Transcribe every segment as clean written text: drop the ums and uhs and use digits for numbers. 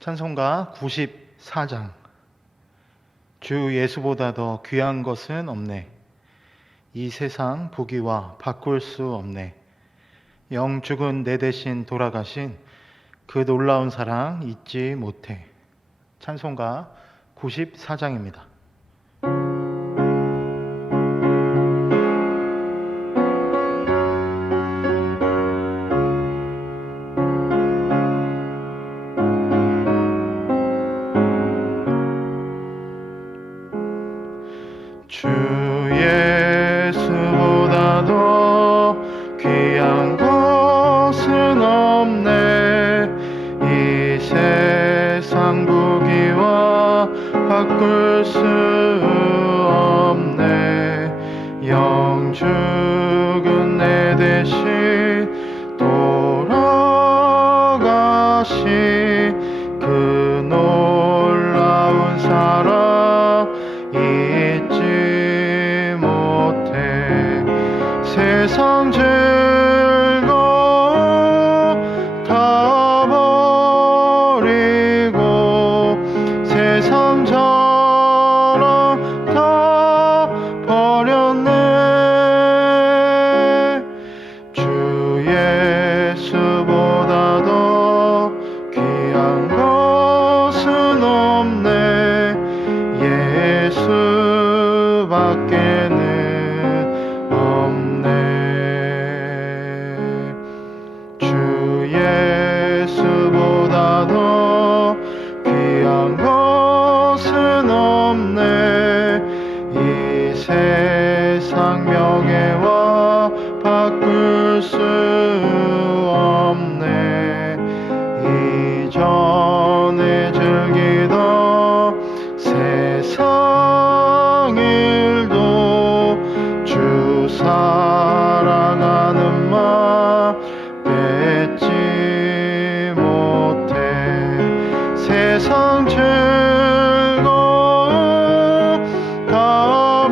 찬송가 94장. 주 예수보다 더 귀한 것은 없네. 이 세상 보기와 바꿀 수 없네. 영 죽은 내 대신 돌아가신 그 놀라운 사랑 잊지 못해. 찬송가 94장입니다. 주 예수보다 더 귀한 것은 없네. 이 세상 부귀와 바꿀 수 없네. 영 죽은 내 대신 돌아가신 그 놀라운 사랑 잊지 못해. 세상 즐거움 다 버리고 세상 자랑 다 버렸네. 주 예수보다 더 귀한 것은 없네. 예수밖에는 없네. 주 예수보다 더 귀한 것은 없네. 이 세상 명예와 바꿀 수 없네. 이전에 즐기던 세상 일도 주 사랑하는 맘 뺏지 못해. 세상 즐거움 다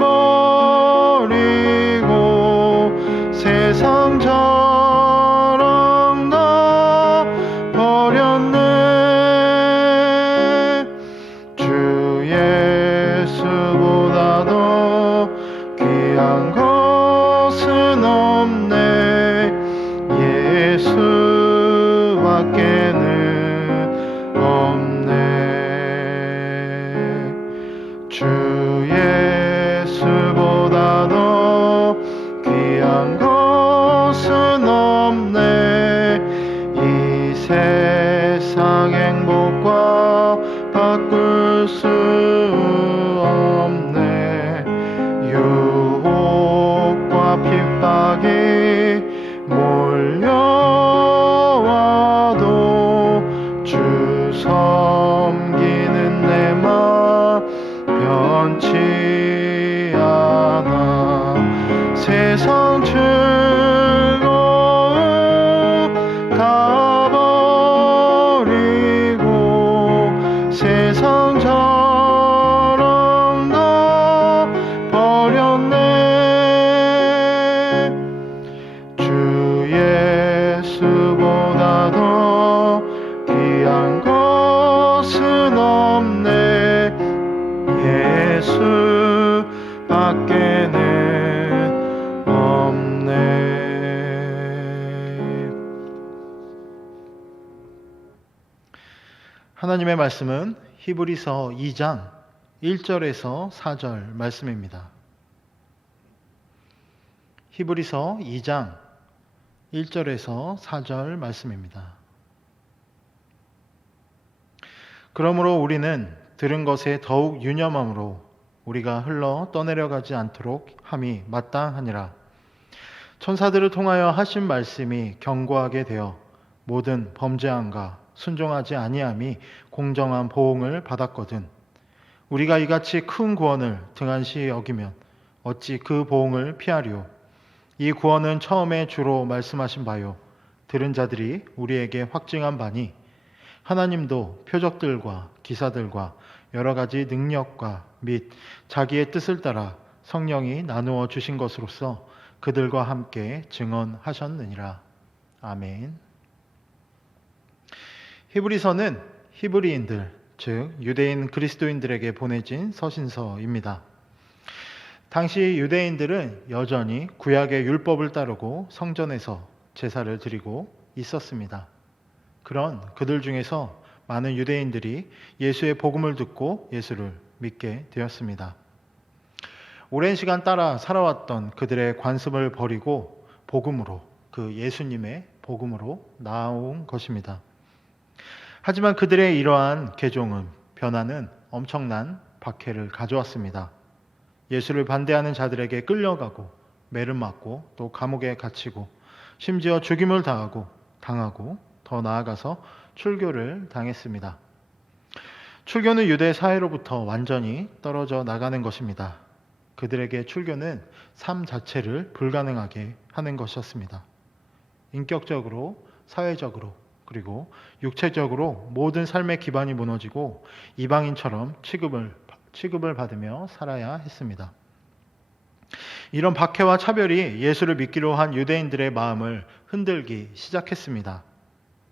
버리고 세상 자랑 다 버렸네. 주 예수보다 더 귀한 것은 없네. 예수밖에는 없네. 주 예수보다 더 귀한 것은 없네. 이 세상 행복과 바꿀 수 없네. 유혹과 핍박이 몰려와도 주 섬기는 내 맘 변치 않아. 세상 즐거움 다 버리고 세상 자랑 다 버렸네. 주 예수보다 더 귀한 것은 없네. 예수밖에는 없네. 하나님의 말씀은 히브리서 2장 1절에서 4절 말씀입니다. 히브리서 2장 1절에서 4절 말씀입니다. 그러므로 우리는 들은 것에 더욱 유념함으로 우리가 흘러 떠내려가지 않도록 함이 마땅하니라. 천사들을 통하여 하신 말씀이 견고하게 되어 모든 범죄함과 순종하지 아니함이 공정한 보응을 받았거든. 우리가 이같이 큰 구원을 등한시 여기면 어찌 그 보응을 피하리요. 이 구원은 처음에 주로 말씀하신 바요 들은 자들이 우리에게 확증한 바니 하나님도 표적들과 기사들과 여러 가지 능력과 및 자기의 뜻을 따라 성령이 나누어 주신 것으로서 그들과 함께 증언하셨느니라. 아멘. 히브리서는 히브리인들, 즉 유대인 그리스도인들에게 보내진 서신서입니다. 당시 유대인들은 여전히 구약의 율법을 따르고 성전에서 제사를 드리고 있었습니다. 그런 그들 중에서 많은 유대인들이 예수의 복음을 듣고 예수를 믿게 되었습니다. 오랜 시간 따라 살아왔던 그들의 관습을 버리고 복음으로, 그 예수님의 복음으로 나아온 것입니다. 하지만 그들의 이러한 변화는 엄청난 박해를 가져왔습니다. 예수를 반대하는 자들에게 끌려가고 매를 맞고 또 감옥에 갇히고 심지어 죽임을 당하고 더 나아가서 출교를 당했습니다. 출교는 유대 사회로부터 완전히 떨어져 나가는 것입니다. 그들에게 출교는 삶 자체를 불가능하게 하는 것이었습니다. 인격적으로, 사회적으로, 그리고 육체적으로 모든 삶의 기반이 무너지고 이방인처럼 취급을 받으며 살아야 했습니다. 이런 박해와 차별이 예수를 믿기로 한 유대인들의 마음을 흔들기 시작했습니다.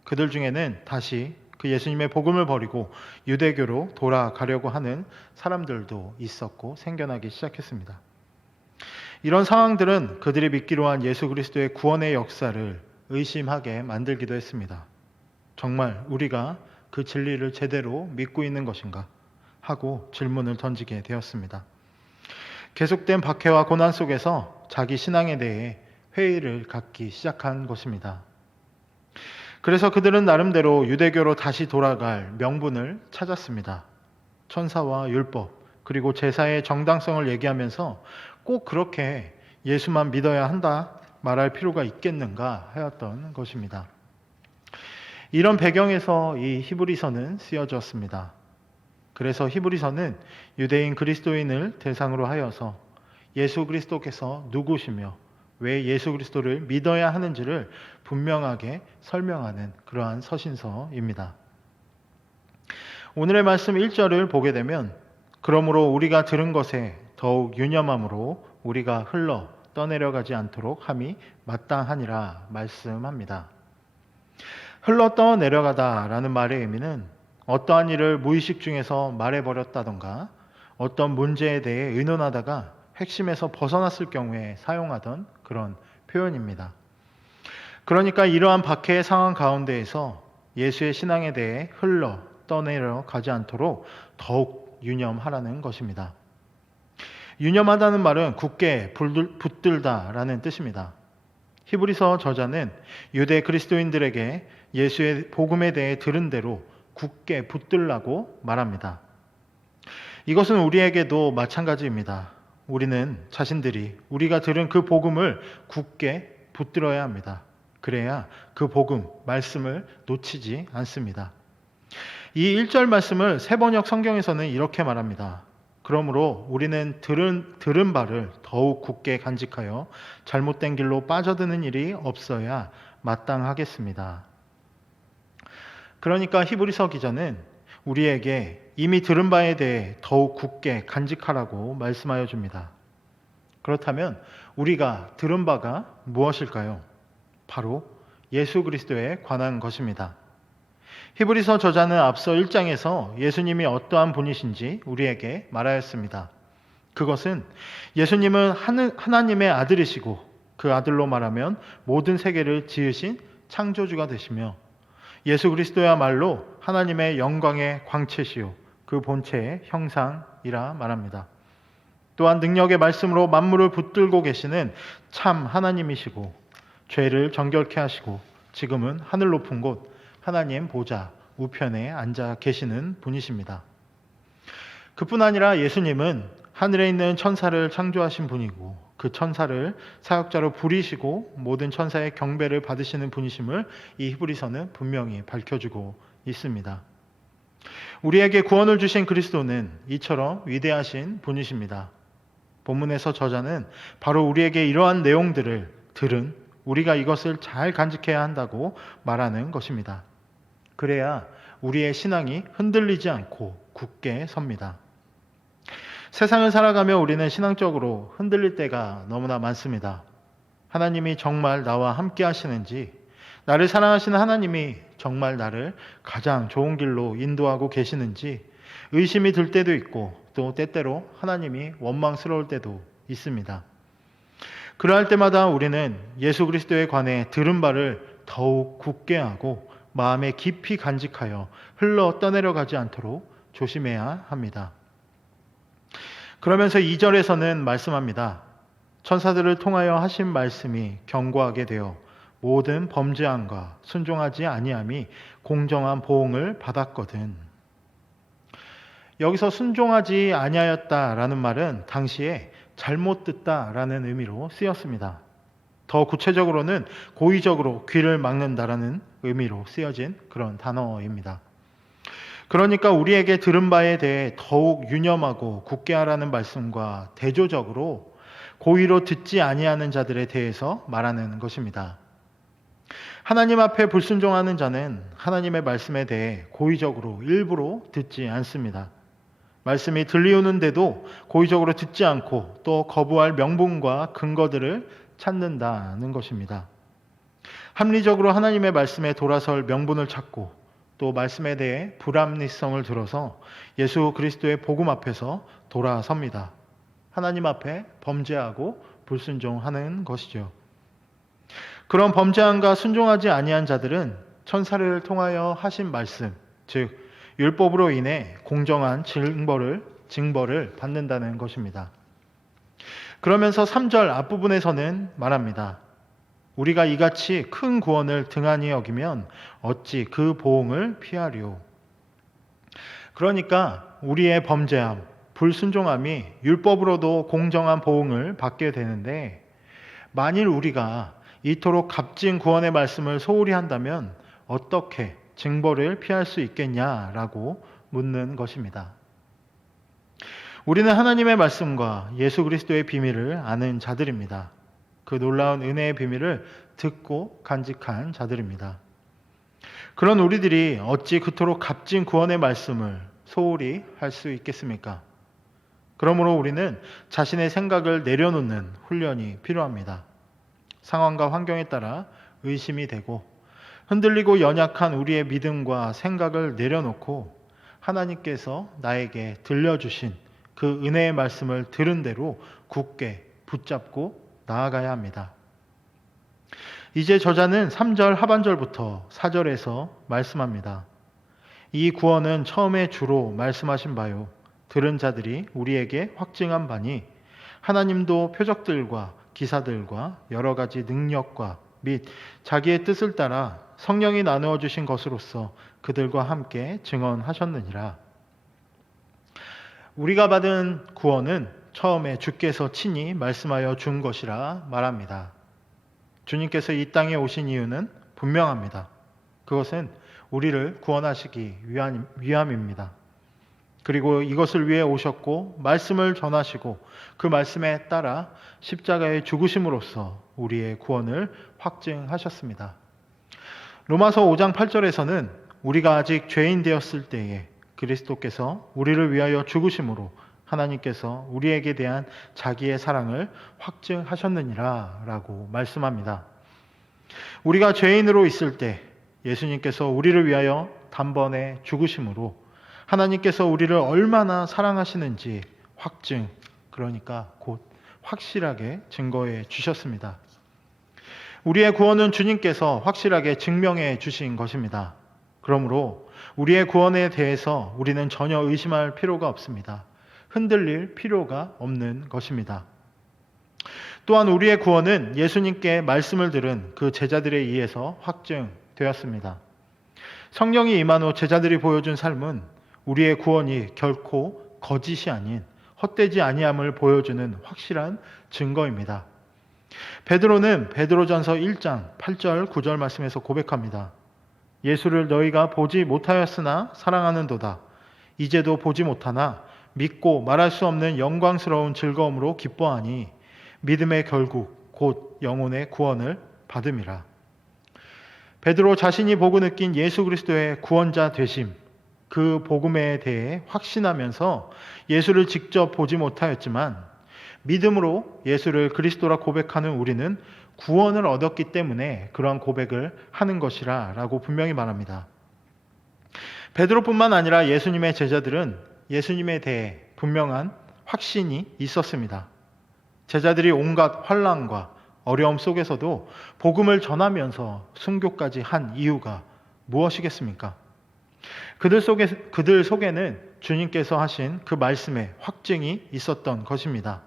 그들 중에는 다시 그 예수님의 복음을 버리고 유대교로 돌아가려고 하는 사람들도 있었고 생겨나기 시작했습니다. 이런 상황들은 그들이 믿기로 한 예수 그리스도의 구원의 역사를 의심하게 만들기도 했습니다. 정말 우리가 그 진리를 제대로 믿고 있는 것인가 하고 질문을 던지게 되었습니다. 계속된 박해와 고난 속에서 자기 신앙에 대해 회의를 갖기 시작한 것입니다. 그래서 그들은 나름대로 유대교로 다시 돌아갈 명분을 찾았습니다. 천사와 율법, 그리고 제사의 정당성을 얘기하면서 꼭 그렇게 예수만 믿어야 한다 말할 필요가 있겠는가 하였던 것입니다. 이런 배경에서 이 히브리서는 쓰여졌습니다. 그래서 히브리서는 유대인 그리스도인을 대상으로 하여서 예수 그리스도께서 누구시며 왜 예수 그리스도를 믿어야 하는지를 분명하게 설명하는 그러한 서신서입니다. 오늘의 말씀 1절을 보게 되면 그러므로 우리가 들은 것에 더욱 유념함으로 우리가 흘러 떠내려가지 않도록 함이 마땅하니라 말씀합니다. 흘러 떠내려가다라는 말의 의미는 어떠한 일을 무의식 중에서 말해버렸다던가 어떤 문제에 대해 의논하다가 핵심에서 벗어났을 경우에 사용하던 그런 표현입니다. 그러니까 이러한 박해의 상황 가운데에서 예수의 신앙에 대해 흘러 떠내려가지 않도록 더욱 유념하라는 것입니다. 유념하다는 말은 굳게 붙들다라는 뜻입니다. 히브리서 저자는 유대 그리스도인들에게 예수의 복음에 대해 들은 대로 굳게 붙들라고 말합니다. 이것은 우리에게도 마찬가지입니다. 우리는 자신들이 우리가 들은 그 복음을 굳게 붙들어야 합니다. 그래야 그 복음, 말씀을 놓치지 않습니다. 이 1절 말씀을 세번역 성경에서는 이렇게 말합니다. 그러므로 우리는 들은 바를 더욱 굳게 간직하여 잘못된 길로 빠져드는 일이 없어야 마땅하겠습니다. 그러니까 히브리서 기자는 우리에게 이미 들은 바에 대해 더욱 굳게 간직하라고 말씀하여 줍니다. 그렇다면 우리가 들은 바가 무엇일까요? 바로 예수 그리스도에 관한 것입니다. 히브리서 저자는 앞서 1장에서 예수님이 어떠한 분이신지 우리에게 말하였습니다. 그것은 예수님은 하나님의 아들이시고 그 아들로 말하면 모든 세계를 지으신 창조주가 되시며 예수 그리스도야말로 하나님의 영광의 광채시요 그 본체의 형상이라 말합니다. 또한 능력의 말씀으로 만물을 붙들고 계시는 참 하나님이시고 죄를 정결케 하시고 지금은 하늘 높은 곳 하나님 보좌 우편에 앉아 계시는 분이십니다. 그뿐 아니라 예수님은 하늘에 있는 천사를 창조하신 분이고 그 천사를 사역자로 부리시고 모든 천사의 경배를 받으시는 분이심을 이 히브리서는 분명히 밝혀주고 있습니다. 우리에게 구원을 주신 그리스도는 이처럼 위대하신 분이십니다. 본문에서 저자는 바로 우리에게 이러한 내용들을 들은 우리가 이것을 잘 간직해야 한다고 말하는 것입니다. 그래야 우리의 신앙이 흔들리지 않고 굳게 섭니다. 세상을 살아가며 우리는 신앙적으로 흔들릴 때가 너무나 많습니다. 하나님이 정말 나와 함께 하시는지, 나를 사랑하시는 하나님이 정말 나를 가장 좋은 길로 인도하고 계시는지 의심이 들 때도 있고 또 때때로 하나님이 원망스러울 때도 있습니다. 그러할 때마다 우리는 예수 그리스도에 관해 들은 바를 더욱 굳게 하고 마음에 깊이 간직하여 흘러 떠내려가지 않도록 조심해야 합니다. 그러면서 2절에서는 말씀합니다. 천사들을 통하여 하신 말씀이 견고하게 되어 모든 범죄함과 순종하지 아니함이 공정한 보응을 받았거든. 여기서 순종하지 아니하였다라는 말은 당시에 잘못 듣다라는 의미로 쓰였습니다. 더 구체적으로는 고의적으로 귀를 막는다라는 의미로 쓰여진 그런 단어입니다. 그러니까 우리에게 들은 바에 대해 더욱 유념하고 굳게 하라는 말씀과 대조적으로 고의로 듣지 아니하는 자들에 대해서 말하는 것입니다. 하나님 앞에 불순종하는 자는 하나님의 말씀에 대해 고의적으로 일부러 듣지 않습니다. 말씀이 들리오는데도 고의적으로 듣지 않고 또 거부할 명분과 근거들을 찾는다는 것입니다. 합리적으로 하나님의 말씀에 돌아설 명분을 찾고 또 말씀에 대해 불합리성을 들어서 예수 그리스도의 복음 앞에서 돌아섭니다. 하나님 앞에 범죄하고 불순종하는 것이죠. 그런 범죄함과 순종하지 아니한 자들은 천사를 통하여 하신 말씀, 즉 율법으로 인해 공정한 징벌을 받는다는 것입니다. 그러면서 3절 앞부분에서는 말합니다. 우리가 이같이 큰 구원을 등한히 여기면 어찌 그 보응을 피하리오. 그러니까 우리의 범죄함, 불순종함이 율법으로도 공정한 보응을 받게 되는데 만일 우리가 이토록 값진 구원의 말씀을 소홀히 한다면 어떻게 징벌을 피할 수 있겠냐라고 묻는 것입니다. 우리는 하나님의 말씀과 예수 그리스도의 비밀을 아는 자들입니다. 그 놀라운 은혜의 비밀을 듣고 간직한 자들입니다. 그런 우리들이 어찌 그토록 값진 구원의 말씀을 소홀히 할 수 있겠습니까? 그러므로 우리는 자신의 생각을 내려놓는 훈련이 필요합니다. 상황과 환경에 따라 의심이 되고 흔들리고 연약한 우리의 믿음과 생각을 내려놓고 하나님께서 나에게 들려주신 그 은혜의 말씀을 들은 대로 굳게 붙잡고 나아가야 합니다. 이제 저자는 3절 하반절부터 4절에서 말씀합니다. 이 구원은 처음에 주로 말씀하신 바요. 들은 자들이 우리에게 확증한 바니 하나님도 표적들과 기사들과 여러 가지 능력과 및 자기의 뜻을 따라 성령이 나누어 주신 것으로서 그들과 함께 증언하셨느니라. 우리가 받은 구원은 처음에 주께서 친히 말씀하여 준 것이라 말합니다. 주님께서 이 땅에 오신 이유는 분명합니다. 그것은 우리를 구원하시기 위함입니다. 그리고 이것을 위해 오셨고 말씀을 전하시고 그 말씀에 따라 십자가의 죽으심으로써 우리의 구원을 확증하셨습니다. 로마서 5장 8절에서는 우리가 아직 죄인 되었을 때에 그리스도께서 우리를 위하여 죽으심으로 하나님께서 우리에게 대한 자기의 사랑을 확증하셨느니라 라고 말씀합니다. 우리가 죄인으로 있을 때 예수님께서 우리를 위하여 단번에 죽으심으로 하나님께서 우리를 얼마나 사랑하시는지 확증, 그러니까 곧 확실하게 증거해 주셨습니다. 우리의 구원은 주님께서 확실하게 증명해 주신 것입니다. 그러므로 우리의 구원에 대해서 우리는 전혀 의심할 필요가 없습니다. 흔들릴 필요가 없는 것입니다. 또한 우리의 구원은 예수님께 말씀을 들은 그 제자들에 의해서 확증되었습니다. 성령이 임한 후 제자들이 보여준 삶은 우리의 구원이 결코 거짓이 아닌 헛되지 아니함을 보여주는 확실한 증거입니다. 베드로는 베드로전서 1장 8절 9절 말씀에서 고백합니다. 예수를 너희가 보지 못하였으나 사랑하는도다. 이제도 보지 못하나 믿고 말할 수 없는 영광스러운 즐거움으로 기뻐하니 믿음의 결국 곧 영혼의 구원을 받음이라. 베드로 자신이 보고 느낀 예수 그리스도의 구원자 되심, 그 복음에 대해 확신하면서 예수를 직접 보지 못하였지만 믿음으로 예수를 그리스도라 고백하는 우리는 구원을 얻었기 때문에 그러한 고백을 하는 것이라 라고 분명히 말합니다. 베드로뿐만 아니라 예수님의 제자들은 예수님에 대해 분명한 확신이 있었습니다. 제자들이 온갖 환난과 어려움 속에서도 복음을 전하면서 순교까지 한 이유가 무엇이겠습니까? 그들 속에는 주님께서 하신 그 말씀에 확증이 있었던 것입니다.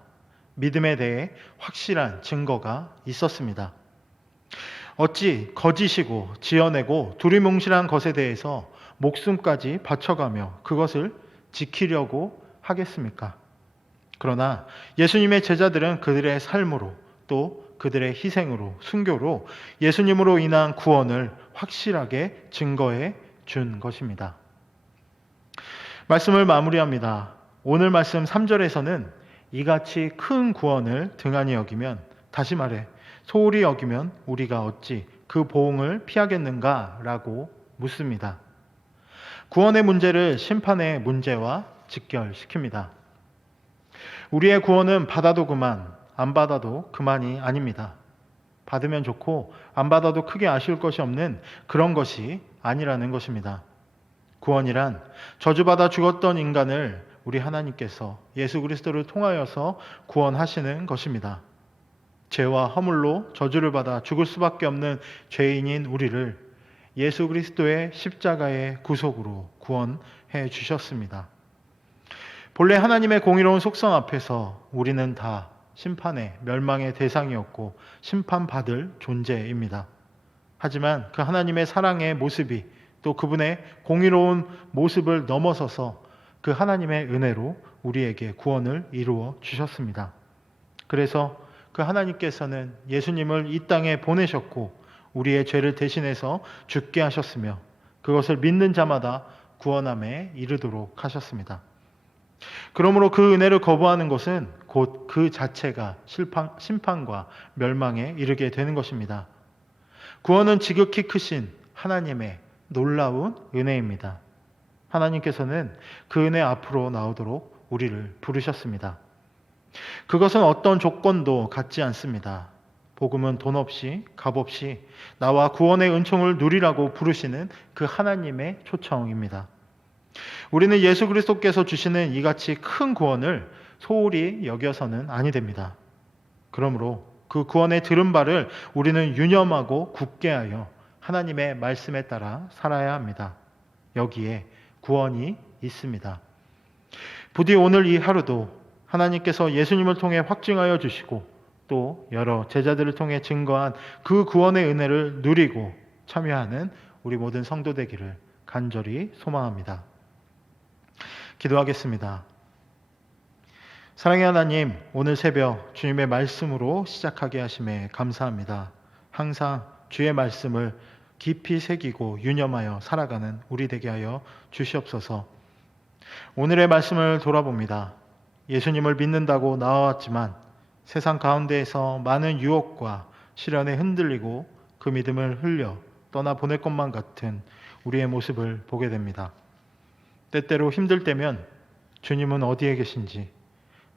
믿음에 대해 확실한 증거가 있었습니다. 어찌 거짓이고 지어내고 두리뭉실한 것에 대해서 목숨까지 바쳐가며 그것을 지키려고 하겠습니까? 그러나 예수님의 제자들은 그들의 삶으로 또 그들의 희생으로 순교로 예수님으로 인한 구원을 확실하게 증거해 준 것입니다. 말씀을 마무리합니다. 오늘 말씀 3절에서는 이같이 큰 구원을 등한히 여기면, 다시 말해 소홀히 여기면 우리가 어찌 그 보응을 피하겠는가 라고 묻습니다. 구원의 문제를 심판의 문제와 직결시킵니다. 우리의 구원은 받아도 그만, 안 받아도 그만이 아닙니다. 받으면 좋고 안 받아도 크게 아쉬울 것이 없는 그런 것이 아니라는 것입니다. 구원이란 저주받아 죽었던 인간을 우리 하나님께서 예수 그리스도를 통하여서 구원하시는 것입니다. 죄와 허물로 저주를 받아 죽을 수밖에 없는 죄인인 우리를 예수 그리스도의 십자가의 구속으로 구원해 주셨습니다. 본래 하나님의 공의로운 속성 앞에서 우리는 다 심판의 멸망의 대상이었고 심판받을 존재입니다. 하지만 그 하나님의 사랑의 모습이 또 그분의 공의로운 모습을 넘어서서 그 하나님의 은혜로 우리에게 구원을 이루어 주셨습니다. 그래서 그 하나님께서는 예수님을 이 땅에 보내셨고 우리의 죄를 대신해서 죽게 하셨으며 그것을 믿는 자마다 구원함에 이르도록 하셨습니다. 그러므로 그 은혜를 거부하는 것은 곧 그 자체가 심판과 멸망에 이르게 되는 것입니다. 구원은 지극히 크신 하나님의 놀라운 은혜입니다. 하나님께서는 그 은혜 앞으로 나오도록 우리를 부르셨습니다. 그것은 어떤 조건도 갖지 않습니다. 복음은 돈 없이 값 없이 나와 구원의 은총을 누리라고 부르시는 그 하나님의 초청입니다. 우리는 예수 그리스도께서 주시는 이같이 큰 구원을 소홀히 여겨서는 아니 됩니다. 그러므로 그 구원의 들은 바를 우리는 유념하고 굳게 하여 하나님의 말씀에 따라 살아야 합니다. 여기에 구원이 있습니다. 부디 오늘 이 하루도 하나님께서 예수님을 통해 확증하여 주시고 또 여러 제자들을 통해 증거한 그 구원의 은혜를 누리고 참여하는 우리 모든 성도 되기를 간절히 소망합니다. 기도하겠습니다. 사랑의 하나님, 오늘 새벽 주님의 말씀으로 시작하게 하심에 감사합니다. 항상 주의 말씀을 깊이 새기고 유념하여 살아가는 우리 되게 하여 주시옵소서. 오늘의 말씀을 돌아봅니다. 예수님을 믿는다고 나와왔지만 세상 가운데에서 많은 유혹과 시련에 흔들리고 그 믿음을 흘려 떠나보낼 것만 같은 우리의 모습을 보게 됩니다. 때때로 힘들 때면 주님은 어디에 계신지,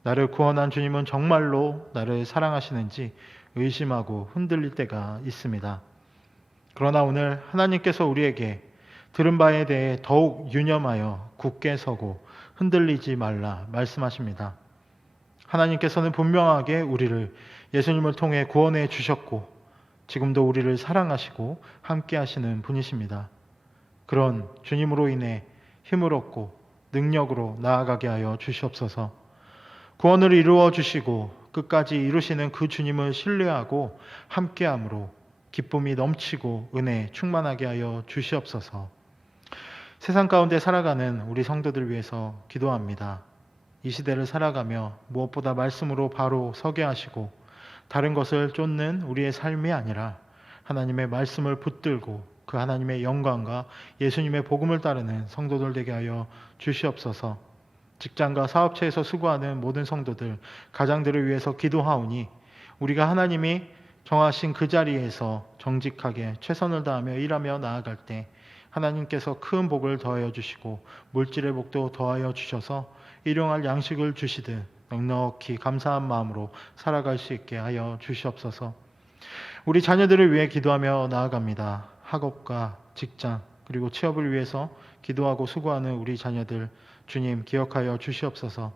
나를 구원한 주님은 정말로 나를 사랑하시는지 의심하고 흔들릴 때가 있습니다. 그러나 오늘 하나님께서 우리에게 들은 바에 대해 더욱 유념하여 굳게 서고 흔들리지 말라 말씀하십니다. 하나님께서는 분명하게 우리를 예수님을 통해 구원해 주셨고 지금도 우리를 사랑하시고 함께 하시는 분이십니다. 그런 주님으로 인해 힘을 얻고 능력으로 나아가게 하여 주시옵소서. 구원을 이루어 주시고 끝까지 이루시는 그 주님을 신뢰하고 함께함으로 기쁨이 넘치고 은혜 충만하게 하여 주시옵소서. 세상 가운데 살아가는 우리 성도들 위해서 기도합니다. 이 시대를 살아가며 무엇보다 말씀으로 바로 서게 하시고 다른 것을 쫓는 우리의 삶이 아니라 하나님의 말씀을 붙들고 그 하나님의 영광과 예수님의 복음을 따르는 성도들 되게 하여 주시옵소서. 직장과 사업체에서 수고하는 모든 성도들, 가장들을 위해서 기도하오니 우리가 하나님이 정하신 그 자리에서 정직하게 최선을 다하며 일하며 나아갈 때 하나님께서 큰 복을 더하여 주시고 물질의 복도 더하여 주셔서 일용할 양식을 주시듯 넉넉히 감사한 마음으로 살아갈 수 있게 하여 주시옵소서. 우리 자녀들을 위해 기도하며 나아갑니다. 학업과 직장 그리고 취업을 위해서 기도하고 수고하는 우리 자녀들 주님 기억하여 주시옵소서.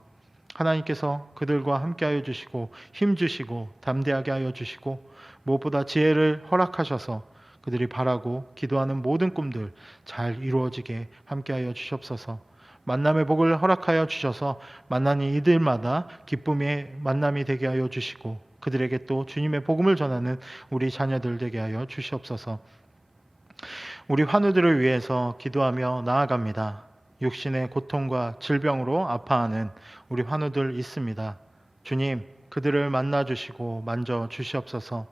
하나님께서 그들과 함께하여 주시고 힘 주시고 담대하게 하여 주시고 무엇보다 지혜를 허락하셔서 그들이 바라고 기도하는 모든 꿈들 잘 이루어지게 함께하여 주시옵소서. 만남의 복을 허락하여 주셔서 만나는 이들마다 기쁨의 만남이 되게 하여 주시고 그들에게 또 주님의 복음을 전하는 우리 자녀들 되게 하여 주시옵소서. 우리 환우들을 위해서 기도하며 나아갑니다. 육신의 고통과 질병으로 아파하는 우리 환우들 있습니다. 주님, 그들을 만나 주시고 만져 주시옵소서.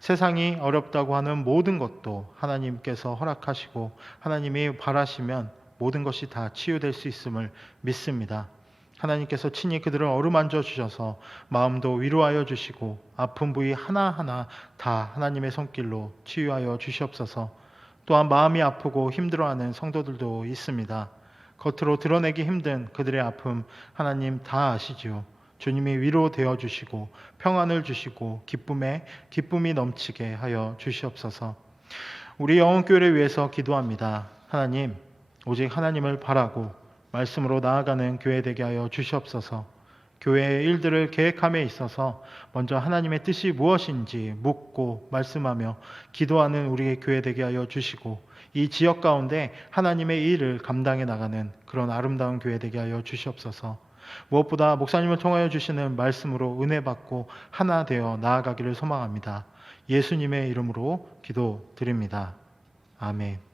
세상이 어렵다고 하는 모든 것도 하나님께서 허락하시고 하나님이 바라시면 모든 것이 다 치유될 수 있음을 믿습니다. 하나님께서 친히 그들을 어루만져 주셔서 마음도 위로하여 주시고 아픈 부위 하나하나 다 하나님의 손길로 치유하여 주시옵소서. 또한 마음이 아프고 힘들어하는 성도들도 있습니다. 겉으로 드러내기 힘든 그들의 아픔 하나님 다 아시지요. 주님이 위로되어 주시고 평안을 주시고 기쁨이 넘치게 하여 주시옵소서. 우리 영혼교회를 위해서 기도합니다. 하나님, 오직 하나님을 바라고 말씀으로 나아가는 교회 되게 하여 주시옵소서. 교회의 일들을 계획함에 있어서 먼저 하나님의 뜻이 무엇인지 묻고 말씀하며 기도하는 우리의 교회 되게 하여 주시고 이 지역 가운데 하나님의 일을 감당해 나가는 그런 아름다운 교회 되게 하여 주시옵소서. 무엇보다 목사님을 통하여 주시는 말씀으로 은혜 받고 하나 되어 나아가기를 소망합니다. 예수님의 이름으로 기도드립니다. 아멘.